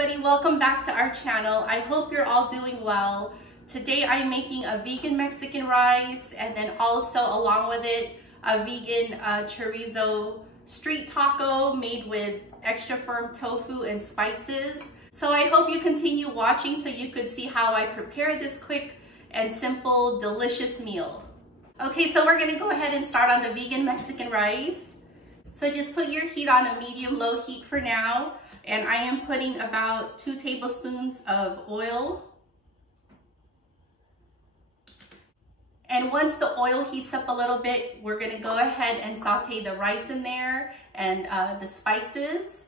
everybody, welcome back to our channel. I hope you're all doing well. Today I'm making a vegan Mexican rice and then also along with it a vegan chorizo street taco made with extra firm tofu and spices. So I hope you continue watching so you could see how I prepare this quick and simple delicious meal. Okay, so we're gonna go ahead and start on the vegan Mexican rice. So just put your heat on a medium-low heat for now. And I am putting about 2 tablespoons of oil. And once the oil heats up a little bit, we're gonna go ahead and saute the rice in there and the spices.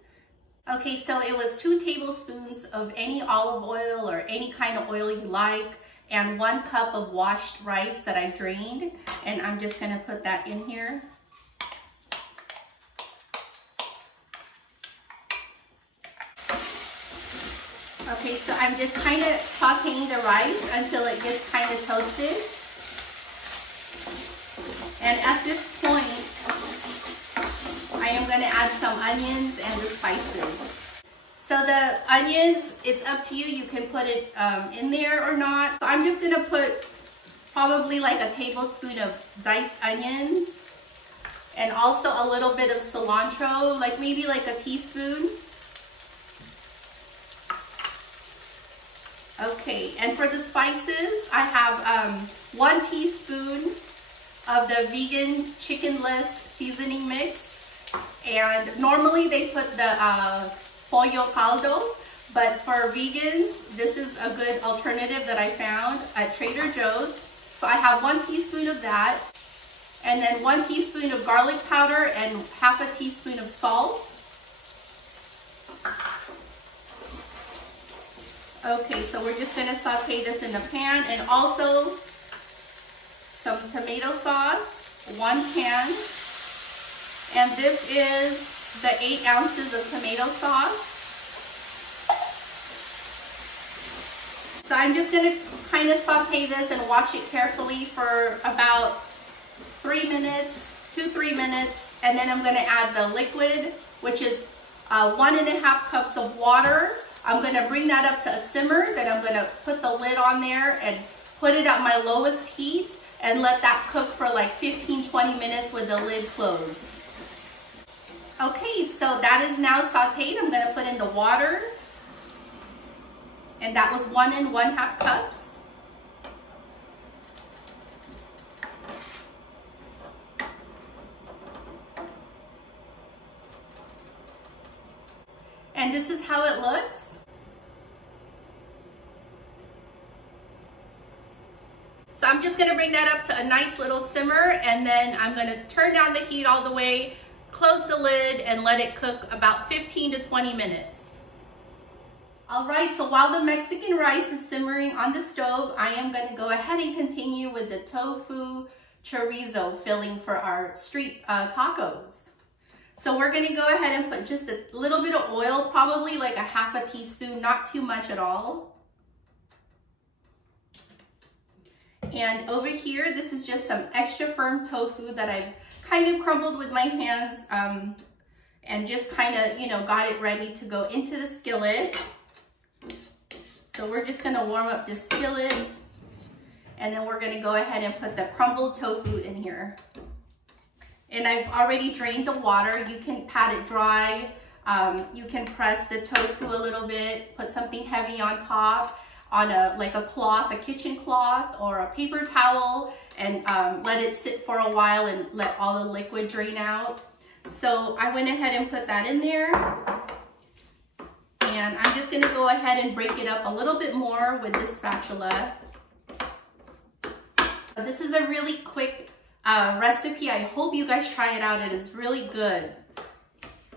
Okay, so it was 2 tablespoons of any olive oil or any kind of oil you like, and 1 cup of washed rice that I drained. And I'm just gonna put that in here. Okay, so I'm just kind of sauteing the rice until it gets kind of toasted. And at this point, I am going to add some onions and the spices. So the onions, it's up to you. You can put it in there or not. So I'm just going to put probably like a tablespoon of diced onions and also a little bit of cilantro, like maybe like a teaspoon. Okay, and for the spices, I have 1 teaspoon of the vegan chickenless seasoning mix. And normally they put the pollo caldo, but for vegans, this is a good alternative that I found at Trader Joe's. So I have 1 teaspoon of that, and then 1 teaspoon of garlic powder and half a teaspoon of salt. Okay, so we're just gonna saute this in the pan, and also some tomato sauce, 1 can. And this is the 8 ounces of tomato sauce. So I'm just gonna kind of saute this and watch it carefully for about 3 minutes, 2-3 minutes, and then I'm gonna add the liquid, which is 1.5 cups of water. I'm gonna bring that up to a simmer, then I'm gonna put the lid on there and put it at my lowest heat and let that cook for like 15-20 minutes with the lid closed. Okay, so that is now sauteed. I'm gonna put in the water, and that was 1 1/2 cups. And this is how it looks. So I'm just gonna bring that up to a nice little simmer, and then I'm gonna turn down the heat all the way, close the lid, and let it cook about 15 to 20 minutes. All right, so while the Mexican rice is simmering on the stove, I am gonna go ahead and continue with the tofu chorizo filling for our street tacos. So we're gonna go ahead and put just a little bit of oil, probably like a half a teaspoon, not too much at all. And over here, this is just some extra firm tofu that I've kind of crumbled with my hands and just kind of, you know, got it ready to go into the skillet. So we're just gonna warm up this skillet, and then we're gonna go ahead and put the crumbled tofu in here. And I've already drained the water. You can pat it dry. You can press the tofu a little bit, put something heavy on top, on like a cloth, a kitchen cloth or a paper towel, and let it sit for a while and let all the liquid drain out. So I went ahead and put that in there. And I'm just gonna go ahead and break it up a little bit more with this spatula. This is a really quick recipe. I hope you guys try it out. It is really good.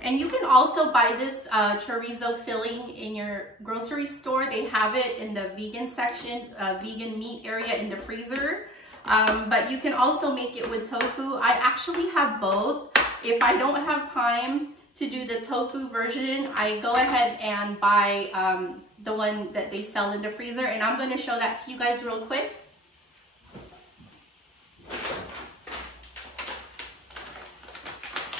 And you can also buy this chorizo filling in your grocery store. They have it in the vegan section, vegan meat area in the freezer. But you can also make it with tofu. I actually have both. If I don't have time to do the tofu version, I go ahead and buy the one that they sell in the freezer. And I'm gonna show that to you guys real quick.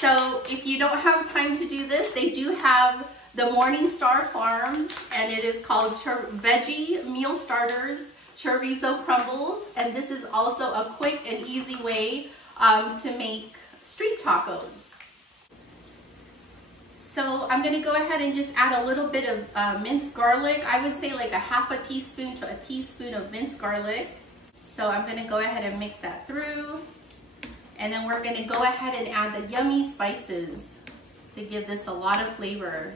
So if you don't have time to do this, they do have the Morningstar Farms, and it is called Veggie Meal Starters Chorizo Crumbles. And this is also a quick and easy way to make street tacos. So I'm gonna go ahead and just add a little bit of minced garlic. I would say like a half a teaspoon to a teaspoon of minced garlic. So I'm gonna go ahead and mix that through. And then we're gonna go ahead and add the yummy spices to give this a lot of flavor.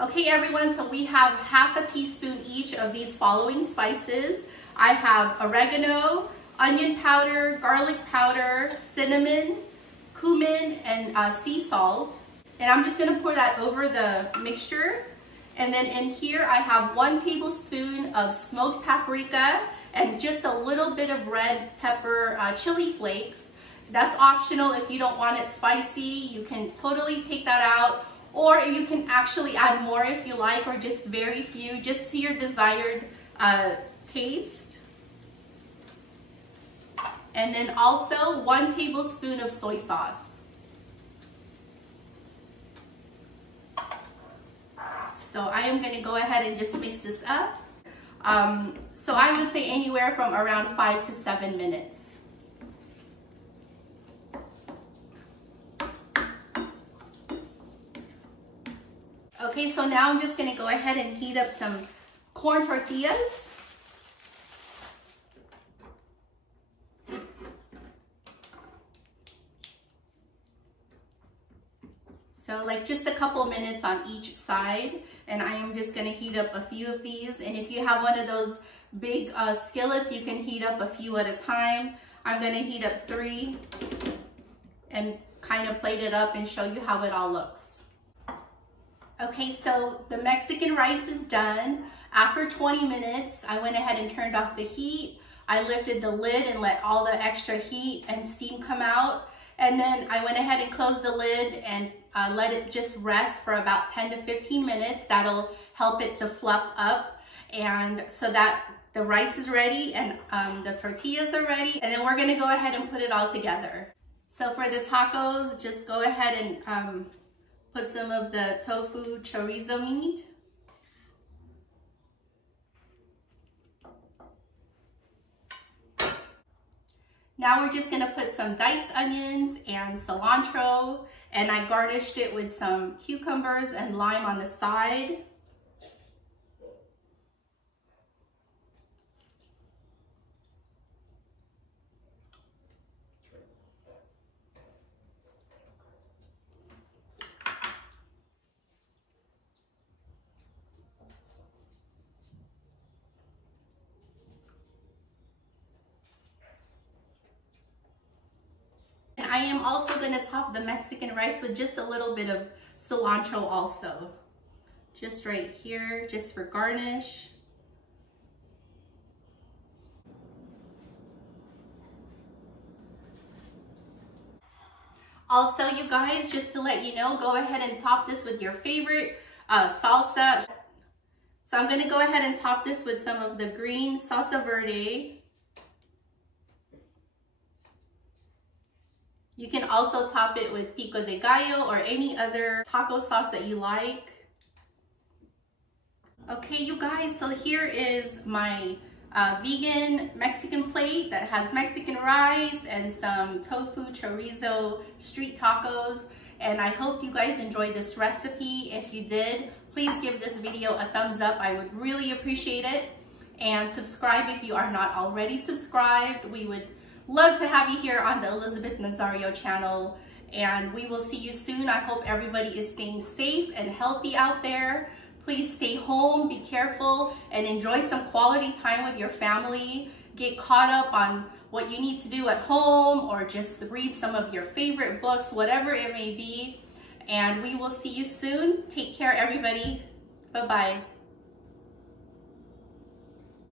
Okay everyone, so we have half a teaspoon each of these following spices. I have oregano, onion powder, garlic powder, cinnamon, cumin, and sea salt. And I'm just gonna pour that over the mixture. And then in here I have 1 tablespoon of smoked paprika and just a little bit of red pepper chili flakes. That's optional. If you don't want it spicy, you can totally take that out. Or you can actually add more if you like, or just very few, just to your desired taste. And then also 1 tablespoon of soy sauce. So I am going to go ahead and just mix this up. So I would say anywhere from around 5 to 7 minutes. Okay, so now I'm just going to go ahead and heat up some corn tortillas. So like just a couple minutes on each side, and I am just gonna heat up a few of these. And if you have one of those big skillets, you can heat up a few at a time. I'm gonna heat up 3 and kind of plate it up and show you how it all looks. Okay, so the Mexican rice is done. After 20 minutes, I went ahead and turned off the heat. I lifted the lid and let all the extra heat and steam come out. And then I went ahead and closed the lid and let it just rest for about 10 to 15 minutes. That'll help it to fluff up. And so that the rice is ready and the tortillas are ready. And then we're gonna go ahead and put it all together. So for the tacos, just go ahead and put some of the tofu chorizo meat. Now we're just gonna put some diced onions and cilantro, and I garnished it with some cucumbers and lime on the side. I am also going to top the Mexican rice with just a little bit of cilantro also. Just right here, just for garnish. Also, you guys, just to let you know, go ahead and top this with your favorite salsa. So I'm going to go ahead and top this with some of the green salsa verde. You can also top it with pico de gallo or any other taco sauce that you like. Okay, you guys, so here is my vegan Mexican plate that has Mexican rice and some tofu chorizo street tacos. And I hope you guys enjoyed this recipe. If you did, please give this video a thumbs up. I would really appreciate it. And subscribe if you are not already subscribed. We would love to have you here on the Elizabeth Nazario channel, and we will see you soon. I hope everybody is staying safe and healthy out there. Please stay home, be careful, and enjoy some quality time with your family. Get caught up on what you need to do at home, or just read some of your favorite books, whatever it may be. And we will see you soon. Take care, everybody. Bye-bye.